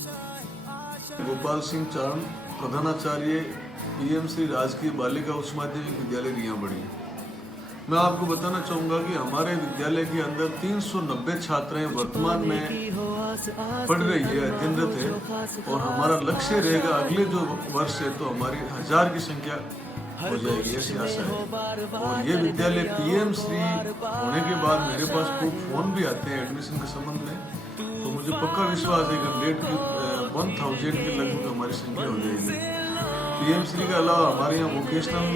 गोपाल सिंह चारण, प्रधानाचार्य पीएम श्री राजकीय बालिका उच्च माध्यमिक विद्यालय रियाबड़ी। मैं आपको बताना चाहूँगा कि हमारे विद्यालय के अंदर 390 छात्राएं वर्तमान में पढ़ रही है, अध्ययनरत है, और हमारा लक्ष्य रहेगा अगले जो वर्ष है तो हमारी 1000 की संख्या हो जाएगी, ऐसी आशा है। और ये विद्यालय पीएम श्री होने के बाद मेरे पास खूब फोन भी आते हैं एडमिशन के संबंध में, तो मुझे पक्का विश्वास है कि 1000 के लगभग हमारी संख्या हो जाएगी। पीएम श्री के अलावा हमारे यहाँ वोकेशनल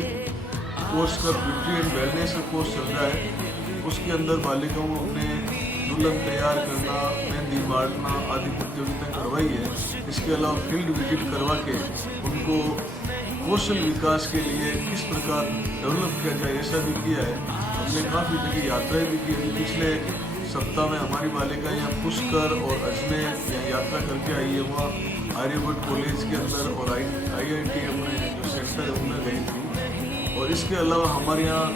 कोर्स का ब्यूटी एंड वेलनेस का कोर्स चल रहा है। उसके अंदर बालिकाओं को अपने दुल्हन तैयार करना, मेहंदी बांटना आदि प्रतियोगिताएं करवाई है। इसके अलावा फील्ड विजिट करवा के उनको कौशल विकास के लिए किस प्रकार डेवलप किया जाए ऐसा भी किया है। हमने काफ़ी जगह यात्राएं भी की। पिछले सप्ताह में हमारी बालिका यहाँ पुष्कर और अजमेर यहाँ यात्रा करके आई है। वहाँ आर्यभट्ट कॉलेज के अंदर और IITM में जो सेक्टर है उनमें गई थी। और इसके अलावा हमारे यहाँ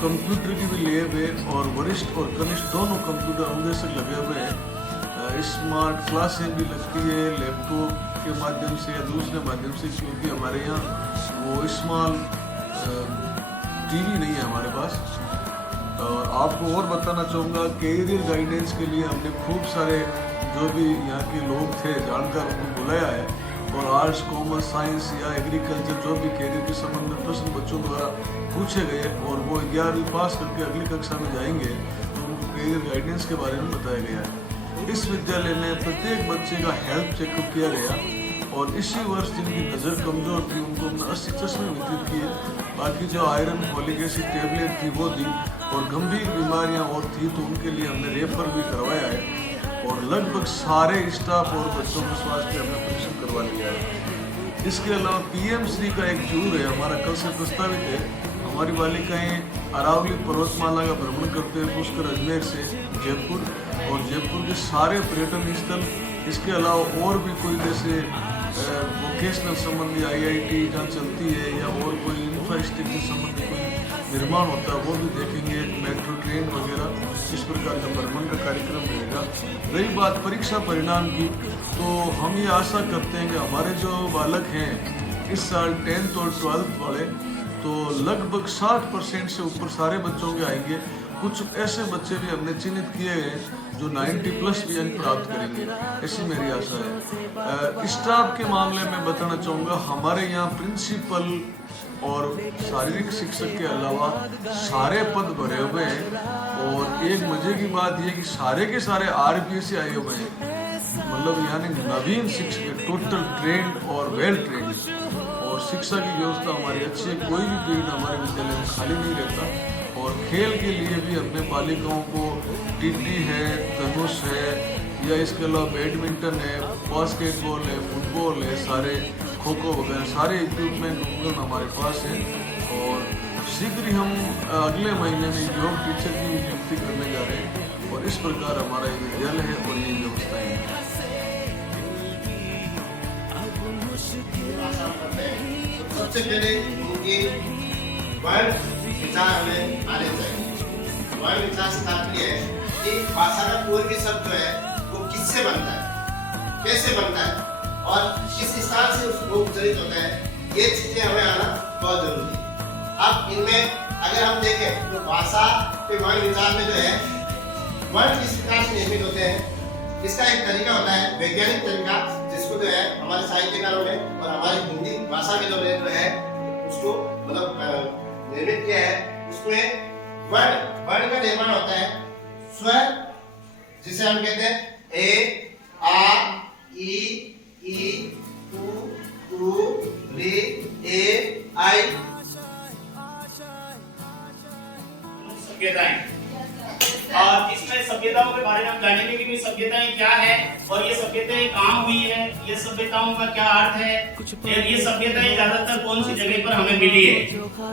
कंप्यूटर की भी लैब है और वरिष्ठ और कनिष्ठ दोनों कंप्यूटर अनुदेशक लगे हुए हैं। स्मार्ट क्लासें भी लगती है लैपटॉप के माध्यम से या दूसरे माध्यम से, क्योंकि हमारे यहाँ वो स्मॉल टीवी नहीं है हमारे पास। और आपको और बताना चाहूँगा कैरियर गाइडेंस के लिए हमने खूब सारे जो भी यहाँ के लोग थे जानकार उनको बुलाया है, और आर्ट्स, कॉमर्स, साइंस या एग्रीकल्चर जो भी कैरियर के संबंध में प्रश्न बच्चों द्वारा पूछे गए और वो 11वीं पास करके अगली कक्षा में जाएंगे तो उनको कैरियर गाइडेंस के बारे में बताया गया है। इस विद्यालय में प्रत्येक बच्चे का हेल्थ चेकअप किया गया, और इसी वर्ष जिनकी नज़र कमजोर थी उनको हमने 80 चश्मे वितरित किए। बाकी जो आयरन, फॉलिक एसिड टेबलेट थी वो दी, और गंभीर बीमारियां और थी तो उनके लिए हमने रेफर भी करवाया है। और लगभग सारे स्टाफ और बच्चों के स्वास्थ्य हमने परीक्षण करवा लिया है। इसके अलावा पीएम श्री का एक टूर है हमारा कल से प्रस्तावित है। हमारी बालिकाएं अरावली पर्वतमाला का भ्रमण करते हुए पुष्कर अजमेर से जयपुर और जयपुर के सारे पर्यटन स्थल, इसके अलावा और भी कोई जैसे वोकेशनल संबंधी IIT जहाँ चलती है या और कोई इंफ्रास्ट्रक्चर संबंधी कोई निर्माण होता है वो भी देखेंगे, मेट्रो ट्रेन वगैरह इस प्रकार का भ्रमण का कार्यक्रम रहेगा। रही बात परीक्षा परिणाम की, तो हम ये आशा करते हैं कि हमारे जो बालक हैं इस साल 10th और 12th वाले तो लगभग 60% से ऊपर सारे बच्चों के आएंगे। कुछ ऐसे बच्चे भी हमने चिन्हित किए हैं जो 90+ भी अंक प्राप्त करेंगे, ऐसी मेरी आशा है। स्टाफ के मामले में बताना चाहूँगा हमारे यहाँ प्रिंसिपल और शारीरिक शिक्षक के अलावा सारे पद भरे हुए हैं। और एक मजे की बात यह कि सारे के सारे RPS से आए हुए हैं, मतलब यानी नवीन शिक्षक, टोटल ट्रेंड और वेल ट्रेंड। और शिक्षा की व्यवस्था हमारी अच्छी है, कोई भी पीरियड हमारे विद्यालय में खाली नहीं रहता। और खेल के लिए भी अपने बालिकाओं को TT है, धनुष है, या इसके अलावा बैडमिंटन है, बास्केटबॉल है, फुटबॉल है, सारे खो-खो वगैरह सारे इक्विपमेंट उपकरण हमारे पास हैं। और शीघ्र ही हम अगले महीने में योग टीचर की नियुक्ति करने जा रहे हैं। और इस प्रकार हमारा ये विद्यालय है और ये व्यवस्थाएं हैं। सबसे पहले उनके वर्ड विचार हमें आने चाहिए। वर्ड विचार से तात्पर्य है कि भाषा का कोई भी शब्द जो है वो किससे बनता है, कैसे बनता है और किस हिसाब से उसको उच्चारित होता है, ये चीजें हमें आना बहुत जरूरी है। अब इनमें अगर हम देखें तो भाषा के वर्ड विचार में जो है वर्ड किस प्रकार से निर्मित होते हैं, इसका एक तरीका होता है वैज्ञानिक तरीका, जिसको जो है हमारे साहित्यकारों ने और हमारी हिंदी भाषा के जो है उसको मतलब निर्मित किया है। उसमें वर्ड का निर्माण होता है स्वर, जिसे हम कहते हैं ए, आ, ई, उ, री, ए, आई। सभ्यताएं, और इसमें सभ्यताओं के बारे में हम जानेंगे कि सभ्यताएं क्या है और ये सभ्यताएं कहाँ हुई है, ये सभ्यताओं का क्या अर्थ है, ये सभ्यताएं ज्यादातर कौन सी जगह पर हमें मिली है।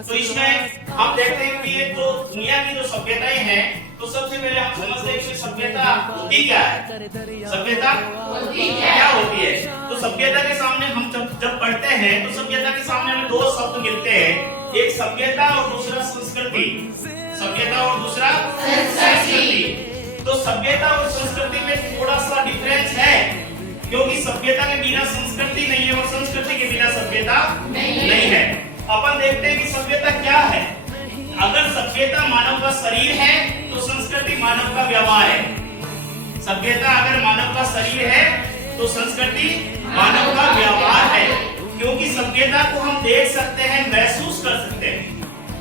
तो इसमें हम देखते हैं कि ये तो दुनिया की जो सभ्यताएं हैं, तो सबसे पहले हम समझते हैं कि सभ्यता होती क्या है, सभ्यता क्या होती है। तो सभ्यता के सामने हम जब पढ़ते हैं तो सभ्यता के सामने हमें दो शब्द मिलते हैं, एक सभ्यता और दूसरा संस्कृति। सभ्यता और दूसरा संस्कृति। तो सभ्यता और संस्कृति में थोड़ा सा डिफरेंस है। क्योंकि सभ्यता के बिना संस्कृति नहीं है और संस्कृति के बिना सभ्यता नहीं है। अपन देखते हैं कि सभ्यता क्या है। अगर सभ्यता मानव का शरीर है तो संस्कृति मानव का व्यवहार है। सभ्यता अगर मानव का शरीर है तो संस्कृति मानव का व्यवहार है। क्योंकि सभ्यता को हम देख सकते हैं, महसूस कर सकते हैं,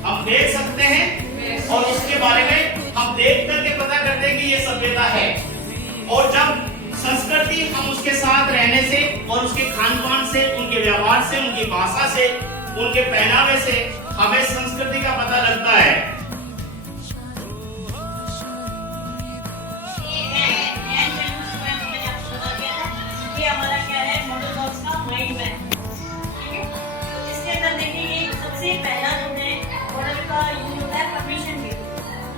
हम देख सकते हैं और उसके बारे में हम देख करके पता करते हैं कि ये सभ्यता है। और जब संस्कृति हम उसके साथ रहने से और उसके खान पान से, उनके व्यवहार से, उनकी भाषा से, उनके पहनावे से हमें संस्कृति का पता लगता है। ये हमारा क्या है, मॉडल बॉक्स का माइंड मैप। इसके अंदर देखिए सबसे पहला जो है मॉडल का यूज होता है परमिशन के,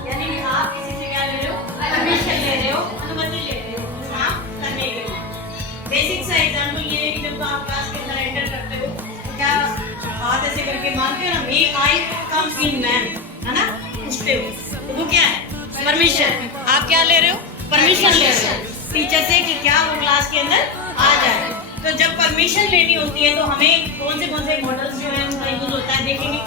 यानी कि आप किसी से क्या ले रहे हो, परमिशन ले रहे हो, अनुमति ले रहे हो काम करने के लिए। बेसिक सा एग्जांपल ये है कि जब आप क्लास के अंदर एंटर करते हो तो क्या हाथ ऐसे करके मांगते हो ना, मे आई कम इन मैम, है ना, पूछते हो, तो वो क्या है, परमिशन। आप क्या ले रहे हो, परमिशन ले रहे हो टीचर से कि क्या वो क्लास के अंदर आ जाए। तो जब परमिशन लेनी होती है तो हमें कौन से मॉडल्स जो है उनका यूज होता है, देखेंगे।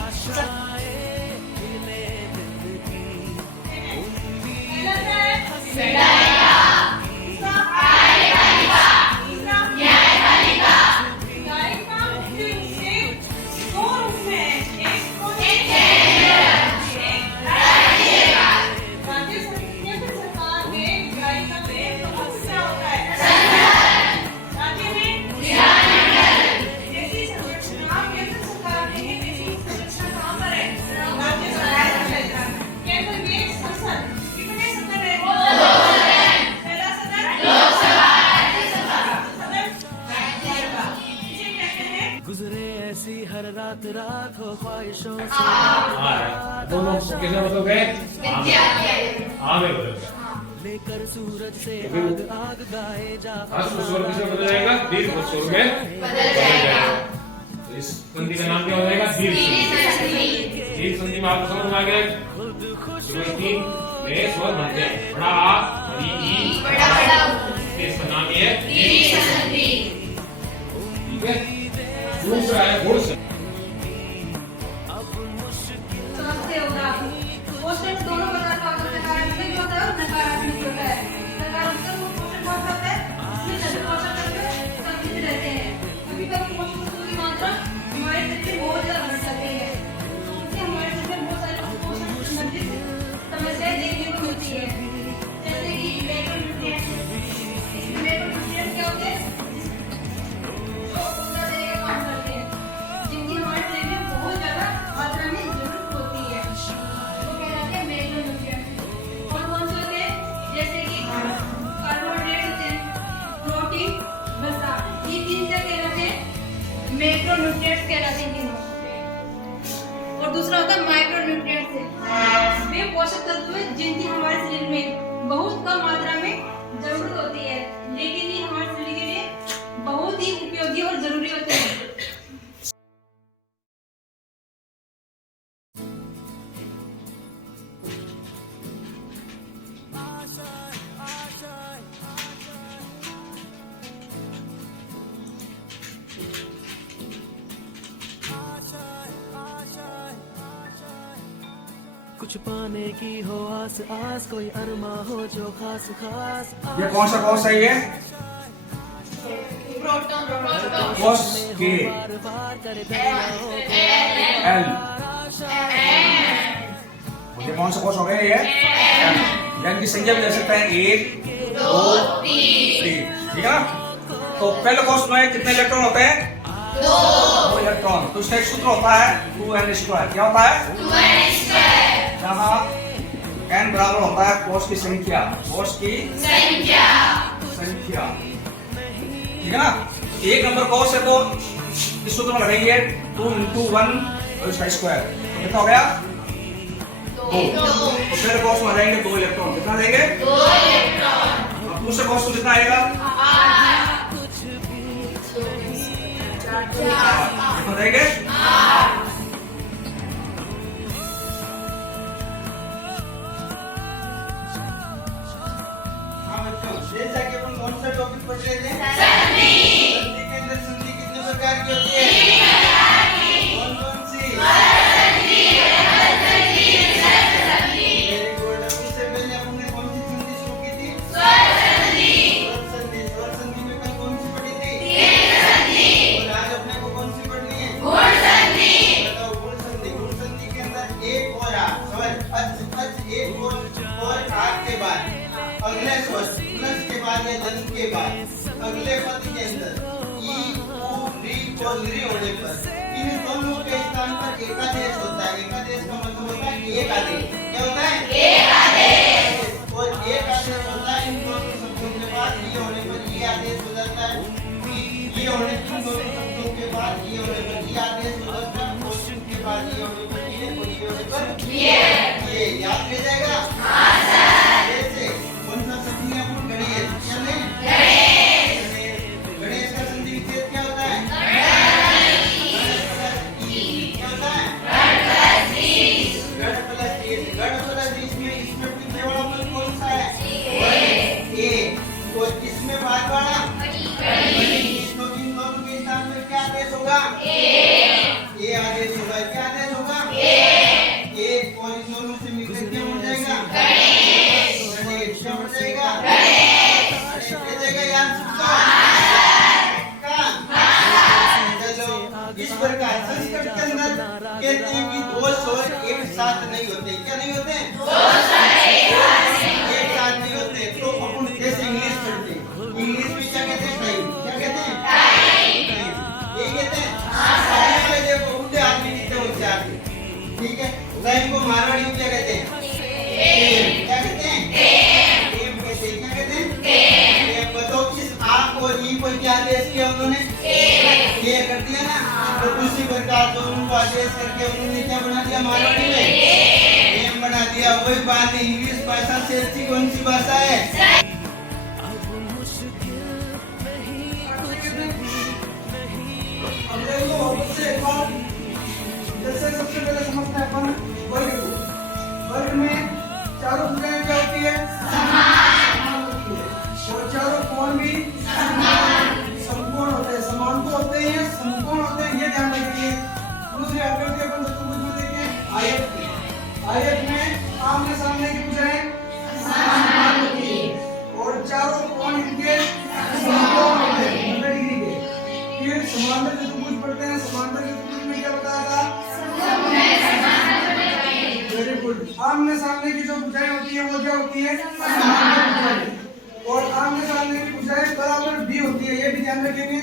हर रात रात हो ख्वाहिशों से दोनों किसने मतलब गए हाँ में बदल गया लेकर सूरज से आग आग गाए जा स्वर किसमें बदल जाएगा दीर्घ और स्वर में बदल जाएगा। तो इस संधि का नाम क्या हो जाएगा दीर्घ संधि। दीर्घ संधि में आपको समझ में आ गया में स्वर बनते हैं बड़ा आ बड़ी ई बड़ा इसका नाम ये है दीर्घ संधि। ठीक है, दूसरा है गुण संधि। क्वेश्चन दोनों प्रकार का होता है, सकारात्मक भी होता है और नकारात्मक भी होता है। सकारात्मक वो क्वेश्चन बहुत होता है, इसमें सभी क्वेश्चन करके संबंधित रहते हैं। कभी-कभी क्वेश्चन की मात्रा हमारे तक से बहुत ज्यादा बढ़ जाती है, इससे हमारे तक में बहुत सारे क्वेश्चन संबंधित समस्याएं देखने को मिलती है। जैसे कि मैक्रोन्यूट्रिएंट्स क्या होते हैं, जो ऊर्जा देने का काम करते हैं, जिनकी हमारे शरीर में बहुत ज्यादा मात्रा में जरूरत होती है। और कौन से होते हैं, जैसे कि कार्बोहाइड्रेट होते हैं, प्रोटीन, वसा, ये तीन क्या कहलाते हैं, मैक्रोन्यूट्रिएंट्स कहलाते हैं तीनों। और दूसरा होता है माइक्रोन्यूट्रिएंट्स, वे पोषक तत्व जिनकी हमारे शरीर में बहुत कम मात्रा में जरूरत होती है, लेकिन ये हमारे शरीर के लिए बहुत ही उपयोगी और जरूरी होते हैं। कुछ पाने की हो आस आस, कोई अरमा हो जो खास खास। ये कौन सा कोर्स है ये? कोर्स के एल। ये कौन सा कोर्स हो गया ये? एल की संख्या भी ले सकते हैं 1 2 3, ठीक है ना। तो पहले कोर्स में कितने इलेक्ट्रॉन होते हैं? 2 इलेक्ट्रॉन। तो इसका एक सूत्र होता है 2n²। क्या होता है? 2n²। जहाँ n बराबर होता है कोर्स की संख्या, कोर्स की संख्या, ठीक है ना। एक नंबर कोर्स है तो इस सूत्र में लगाएंगे 2 × 1 और इसका स्क्वायर, तो कितना हो गया? 2। तो पहले कोर्स में लगाएंगे 2 इलेक्ट्रॉन, कितना देंगे? 2 इलेक्ट्रॉन। अब दूसरे कोर्स में कितना आएगा? 8। कितना देंगे? 8। जैसा कि अपन कौन सा टॉपिक पढ़ रहे थे? प्रकार की होती है? कौन कौन सी? Very good. उससे पहले हमने कौन सी संधि शुरू की थी? स्वर संधि। स्वर संधि में कल कौन सी पढ़ी थी? और आज अपने को कौन सी पढ़नी है? बताओ, गुण संधि। गुण संधि के अंदर एक और आ स्वर अच एक और आ के बाद अगले स्वर प्लस के बाद या जन के बाद अगले पद के अंदर ई उ री और री होने पर इन दोनों के स्थान पर एकादेश होता है। एकादेश का मतलब होता है एक आदेश। क्या होता है? एक आदेश। और एक आदेश होता है इन दोनों शब्दों के बाद ई होने पर ई आदेश हो जाता है। ई होने पर इन दोनों शब्दों के बाद ई होने पर ई आदेश हो जाता है। और इनके बाद ई होने पर ई और ई होने पर ये याद रह जाएगा। हां सर। जैसे कौन सा संधि है? अपन गणेश। क्या है? गणेश का संधि विच्छेद क्या होता है? क्या होता है? गण प्लस इसमें पीछे वाला पद कौन सा है? ए। और इसमें बाद वाला इसमें इन दोनों के स्थान में क्या आदेश होगा? ए आदेश होगा। क्या आदेश होगा? ए और इन दोनों से मिलकर क्या हो जाएगा? गणेश। क्या हो जाएगा? गणेश हो जाएगा। याद रखो। चलो, इस प्रकार संस्कृत के अंदर कहते हैं कि दो स्वर एक साथ नहीं होते। क्या नहीं होते? एक साथ नहीं होते। तो अपन जैसे इंग्लिश पढ़ते हैं, इंग्लिश में क्या कहते हैं? टाइम। क्या कहते हैं? यही कहते हैं। देखो उल्टे आदमी जीते उनसे आगे। ठीक है। टाइम को मारवाड़ी में क्या कहते हैं? क्या कहते हैं? टेम कहते हैं। क्या कहते हैं? टेम। बताओ किस आप और ई को क्या आदेश किया उन्होंने? ये कर दिया ना। तो उसी प्रकार जो उनको आदेश करके उन्होंने क्या बना दिया? मारवाड़ी में टेम बना दिया। वही बात है। इंग्लिश भाषा से अच्छी कौन सी भाषा है? जैसे सबसे पहले समझते हैं अपन वर्ग को। वर्ग में चारों भुजाएं क्या होती है? समान होती है। और चारों कोण भी समकोण होते हैं। समान तो होते हैं, समकोण होते हैं, ये ध्यान रखिए। दूसरी आकृति अपन चतुर्भुज में देखें, आयत की। आयत में आमने सामने की भुजाएं समान होती है और चारों कोण इनके समकोण होते हैं 90 डिग्री के। फिर समांतर चतुर्भुज पढ़ते हैं। समांतर चतुर्भुज में क्या बताया था? Very good. आमने सामने की जो भुजाएं होती है वो क्या होती है? और आमने सामने की भुजाएं बराबर भी होती है। ये भी ध्यान रखेंगे।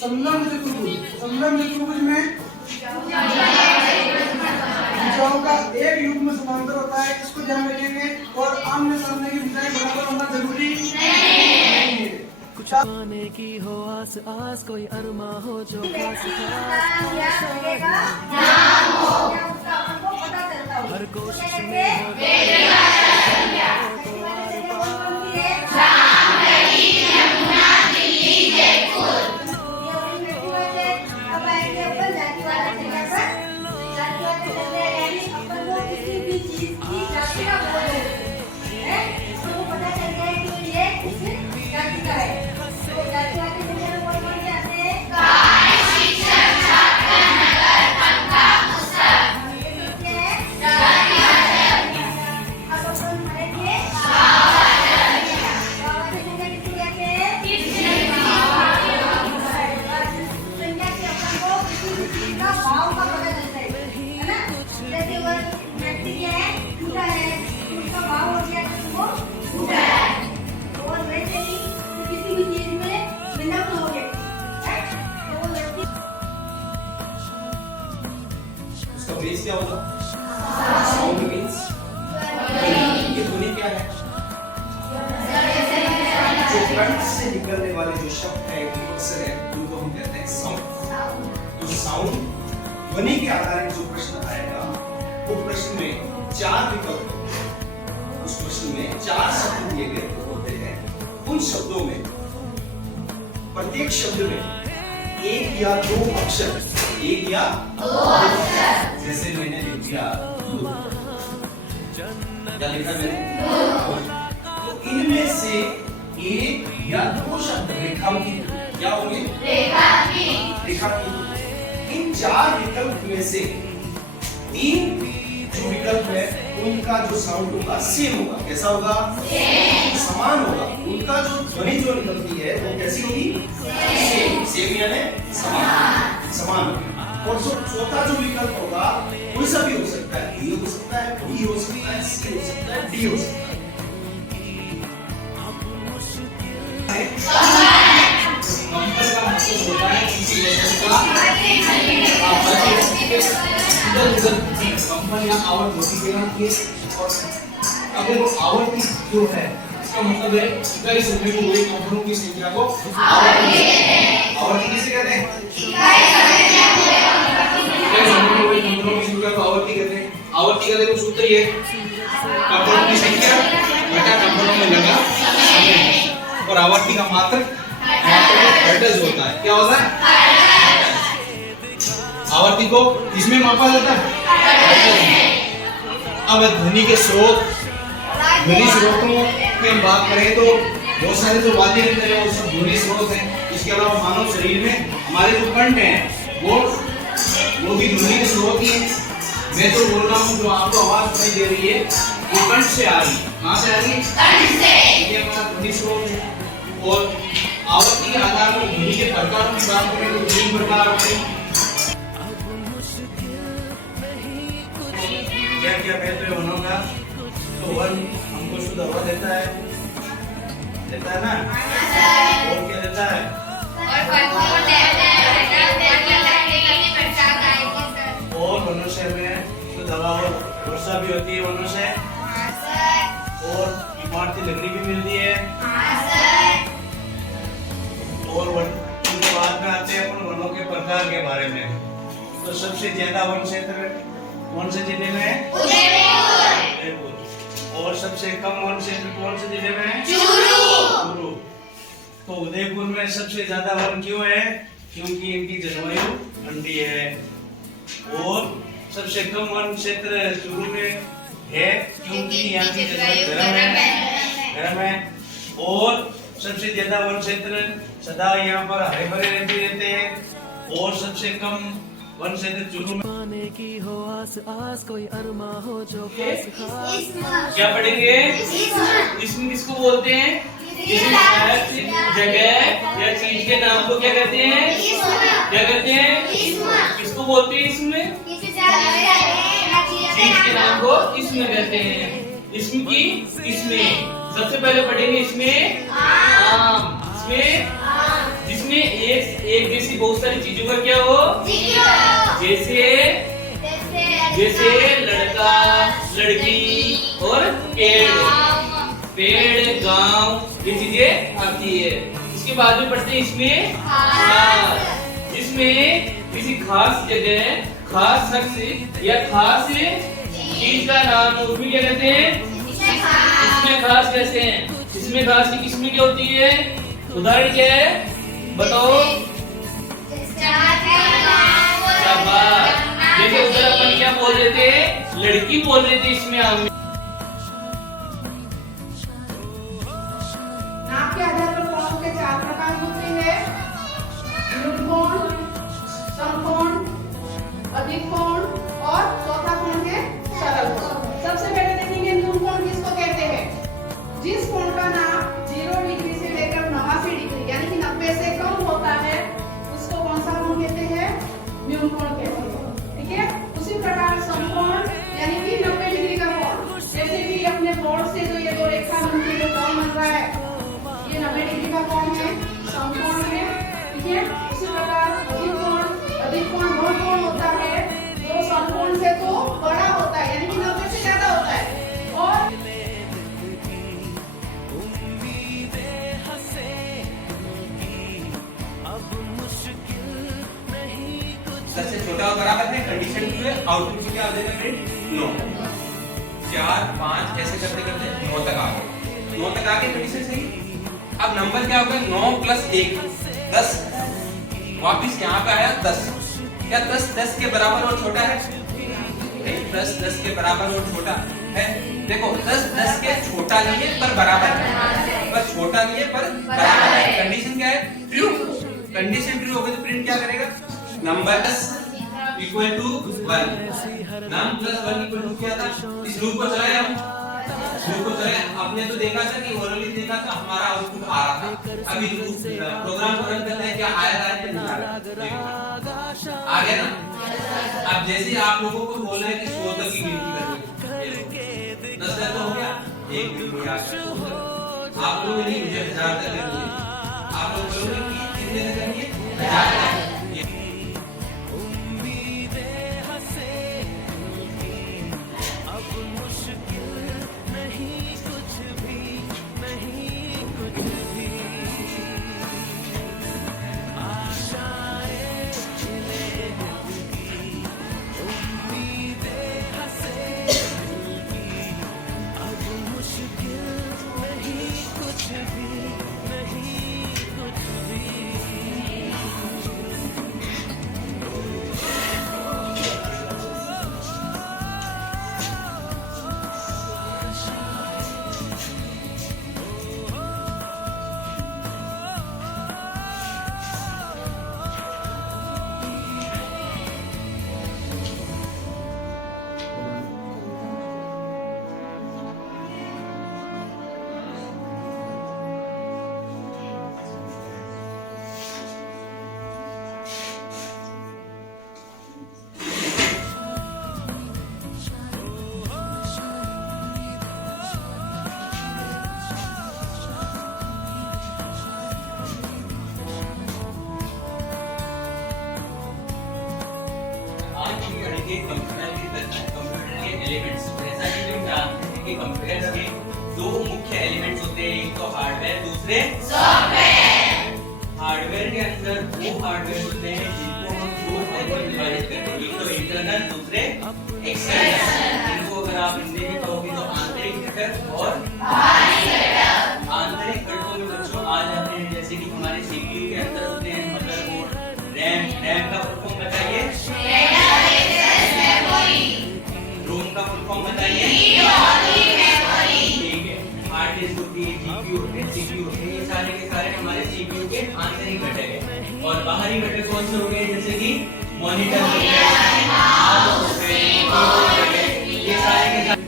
समलंब चतुर्भुज। समलंब चतुर्भुज में भुजाओं का एक युग्म समांतर होता है। इसको ध्यान रखेंगे। और आमने सामने की भुजाएं बराबर होना जरूरी नहीं है। पाने की हो आस आस कोई अरमा हो जो खास हर कोशिश में बेस क्या होगा? साउंड मींस ये ध्वनि क्या है? जो कंठ से निकलने वाले जो शब्द है, जो अक्षर है, उनको हम कहते हैं साउंड। तो साउंड ध्वनि के आधारित जो प्रश्न आएगा, वो प्रश्न में 4 विकल्प, उस प्रश्न में 4 शब्द दिए गए होते हैं। उन शब्दों में प्रत्येक शब्द में 1 या 2 अक्षर, 1 या 2 अक्षर, जैसे मैंने लिख दिया क्या लिखा मैंने? तो इनमें से 1 या 2 शब्द रेखांकित क्या होंगे? रेखांकित देखा कि इन 4 विकल्प में से 3 जो विकल्प है उनका जो साउंड होगा सेम होगा। कैसा होगा? समान होगा। उनका जो ध्वनि जो निकलती है वो कैसी होगी? सेम। सेम यानी समान होगी। और जो चौथा जो विकल्प होगा कोई सा भी हो सकता है, ए हो सकता है, बी हो सकता है, सी हो सकता है, डी हो सकता है। कंपन का मतलब होता है किसी वस्तु का कंपन या आवर्त होती है। और अगर वो आवर्ती जो है इसका मतलब है इकाई समय में हुए कंपनों की संख्या को आवर्ती किसे कहते हैं? इकाई समय में हुए कंपनों की संख्या को आवर्ती कहते हैं। आवर्ती का देखो सूत्र ये कंपनों की संख्या बटा कंपनों में लगा समय और आवर्ती का मात्रक हर्ट्ज होता है। क्या होता है? आवर्ती को किसमें मापा जाता है? अब ध्वनि के स्रोत, ध्वनि स्रोतों की हम बात करें तो बहुत सारे जो वाद्य यंत्र हैं वो सब ध्वनि स्रोत हैं। इसके अलावा मानव शरीर में हमारे जो कंठ हैं वो भी ध्वनि के स्रोत ही हैं। मैं तो बोल रहा हूँ जो आपको आवाज सुनाई दे रही है वो कंठ से आ रही है। कहाँ से आ रही है? कंठ से। ये हमारा ध्वनि स्रोत है। और आवर्ती के आधार पर ध्वनि के प्रकारों की बात करें तो 3 प्रकार होते हैं। क्या क्या कहते हैं होगा? तो वन हमको शुद्ध हवा देता है ना? और क्या देता है? और मनुष्य में शुद्ध हवा और वर्षा भी होती है मनुष्य। और इमारती लकड़ी भी मिलती है। और उनके बाद में आते हैं अपन वनों के प्रकार के बारे में। तो सबसे ज्यादा वन क्षेत्र कौन से जिले में है? उदयपुर। और सबसे कम वन क्षेत्र कौन से जिले में है? चूरू। तो उदयपुर में सबसे ज्यादा वन क्यों है? क्योंकि इनकी जलवायु ठंडी है। और सबसे कम वन क्षेत्र चूरू में है क्योंकि यहाँ की जलवायु गर्म है। और सबसे ज्यादा वन क्षेत्र सदा यहाँ पर हरे भरे रहते हैं। और सबसे कम वन क्षेत्र चूरू में पाने की हो आस आस कोई अरमा हो जो खास खास। क्या पढ़ेंगे? इसमें किसको बोलते हैं? किसी जगह या चीज के नाम को क्या कहते हैं? क्या कहते हैं? किसको बोलते हैं? इसमें चीज के नाम को इसमें कहते हैं। इसमें की इसमें सबसे पहले पढ़ेंगे इसमें आम। इसमें जिसमें एक जैसी बहुत सारी चीजों का क्या हो? जैसे लड़का, लड़की और पेड़, गांव, ये चीजें आती है। इसके बाद में पढ़ते हैं इसमें खास। जिसमें किसी खास जगह, खास शख्स या खास चीज का नाम उसमें क्या कहते हैं? इसमें खास कहते हैं। इसमें खास की किस्में क्या होती है? उदाहरण क्या है? बताओ। जैसे उधर अपन क्या बोल रहे थे? लड़की बोल रहे थे। इसमें हम नाप के आधार पर कोणों के 4 प्रकार होते हैं: लघुकोण, समकोण, अधिक कोण और चौथा कोण है सरल कोण। सबसे पहले देखेंगे न्यूनकोण किसको कहते हैं? जिस कोण का नाप 0 डिग्री से लेकर 89 डिग्री यानी कि 90 से कम होता है उसको कौन सा कोण कहते हैं? न्यूनकोण कहते हैं। ठीक है। उसी प्रकार समकोण यानी कि 90 डिग्री का कोण। जैसे कि अपने बोर्ड से जो ये 2 रेखा बनती है, कोण बन रहा है, ये 90 डिग्री का कोण है, समकोण है। ठीक है। उसी प्रकार अधिक कोण वह कोण होता है जो समकोण से तो बड़ा होता है यानी कि 90 से ज्यादा होता है। और सबसे छोटा और बराबर है। कंडीशन 2 है। आउटपुट क्या आ जाएगा फ्रेंड? 9। 4 5 ऐसे करते करते 9 तक आ गए। 9 तक आ गए, कंडीशन सही। अब नंबर क्या होगा? 9 + 1 10। वापिस यहाँ पे आया 10। क्या 10 के बराबर और छोटा है? 10 के बराबर और छोटा है। देखो 10 के छोटा नहीं है पर बराबर है। पर छोटा नहीं है पर बराबर है। कंडीशन क्या है? ट्रू। कंडीशन ट्रू होगी तो प्रिंट क्या करेगा? Number equal to 1, num plus 1 equal to क्या था? इस लूप को चलाए हम, लूप को चलाए, आपने तो देखा था कि ओरली देखा था हमारा आउटपुट आ रहा था। अभी प्रोग्राम को रन करते हैं, क्या आया था कि नहीं आया? आ गया ना? अब जैसे आप लोगों को बोल रहे हैं कि 100 तक की गिनती करनी, 10 तक तो हो गया, 1 गिनती आ गया। आप लोग नहीं, मुझे 1000 तक करनी है। आप लोग बोलोगे कि कितने तक करनी है? 1000 तक। कंप्यूटर के एलिमेंट्स, जैसा कि तुम जानते हैं कि कंप्यूटर के 2 मुख्य एलिमेंट्स होते हैं, एक तो हार्डवेयर, दूसरे सॉफ्टवेयर। हार्डवेयर के अंदर वो हार्डवेयर होते हैं जिनको हम 2 भागों में डिवाइड करते हैं, एक तो इंटरनल, दूसरे एक्सटर्नल। इनको अगर आप हिंदी में कहोगे तो आंतरिक घटक और बाहरी घटक। आंतरिक घटकों में बच्चों आ जाते हैं जैसे कि हमारे सीपीयू के अंदर होते हैं मदरबोर्ड, रैम का फुल फॉर्म बताइए, रोम का फुल फॉर्म बताइए, ठीक है। हार्ड डिस्क होती है, जीपीयू होते हैं, सीपीयू होते हैं, ये सारे के सारे हमारे सीपीयू के आंतरिक घटक हैं। और बाहरी घटक कौन से हो गए? जैसे कि मॉनिटर हो गया, माउस हो गए, कीबोर्ड हो गए, ये सारे के सारे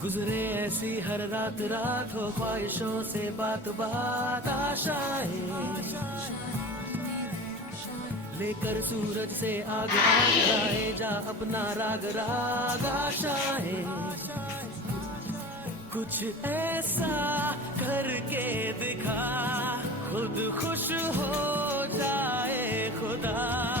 गुजरे ऐसी हर रात रात हो ख्वाहिशों से बात बात आशाएं लेकर सूरज से आग आग गाए जा अपना राग राग आशाएं कुछ ऐसा करके दिखा खुद खुश हो जाए खुदा।